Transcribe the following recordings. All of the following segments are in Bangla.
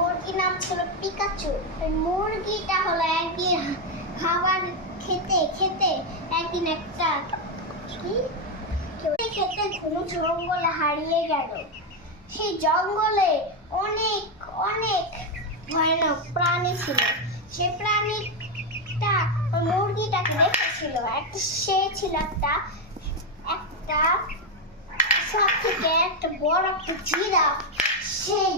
মুরগির নাম ছিল পিকাচু। ওই মুরগিটা হলো একদিন খাবার খেতে খেতে একদিন একটা খেতে কোনো জঙ্গলে হারিয়ে গেল। সেই জঙ্গলে অনেক অনেক ভয়ানক প্রাণী ছিল। সে প্রাণীটা মুরগিটাকে দেখেছিল। সে ছিল একটা সব থেকে একটা বড় একটা জিরাফ। সেই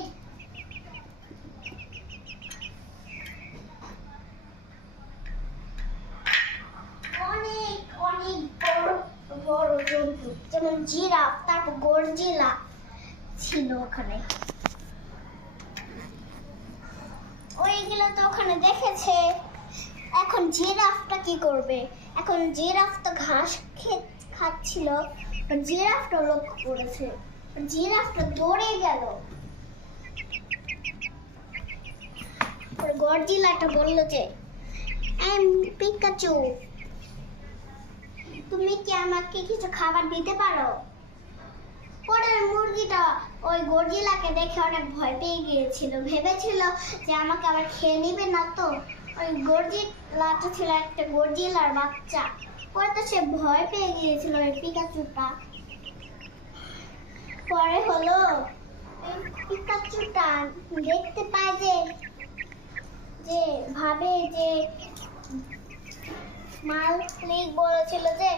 অনেক অনেক বড় বড় জন্তু, যেমন জিরাফ, তারপর গরজিলা ছিল ওখানে। ওইগুলো তো ওখানে দেখেছে। এখন জিরাফটা কি করবে? এখন জিরাফ তো ঘাস খাচ্ছিল। জিরাফটা লক্ষ্য করেছে। জিরাফটা দৌড়ে গেল। গরজিলাটা বলল যে, পিকাচু, তুমি কি আমাকে কিছু খাবার দিতে পারো? পরে মুরগিটা ওই গরজিলাকে দেখে অনেক ভয় পেয়ে গিয়েছিল। ভেবেছিল যে আমাকে আবার খেয়ে নিবে না তো। ওই গরজিলাটা ছিল একটা গরজিলার বাচ্চা। পরে তো সে ভয় পেয়ে গিয়েছিল ওই পিকাচুটা। পরে হলো পিকাচুটা দেখতে পায় যে ভাবে যে মালিক বলেছিল যে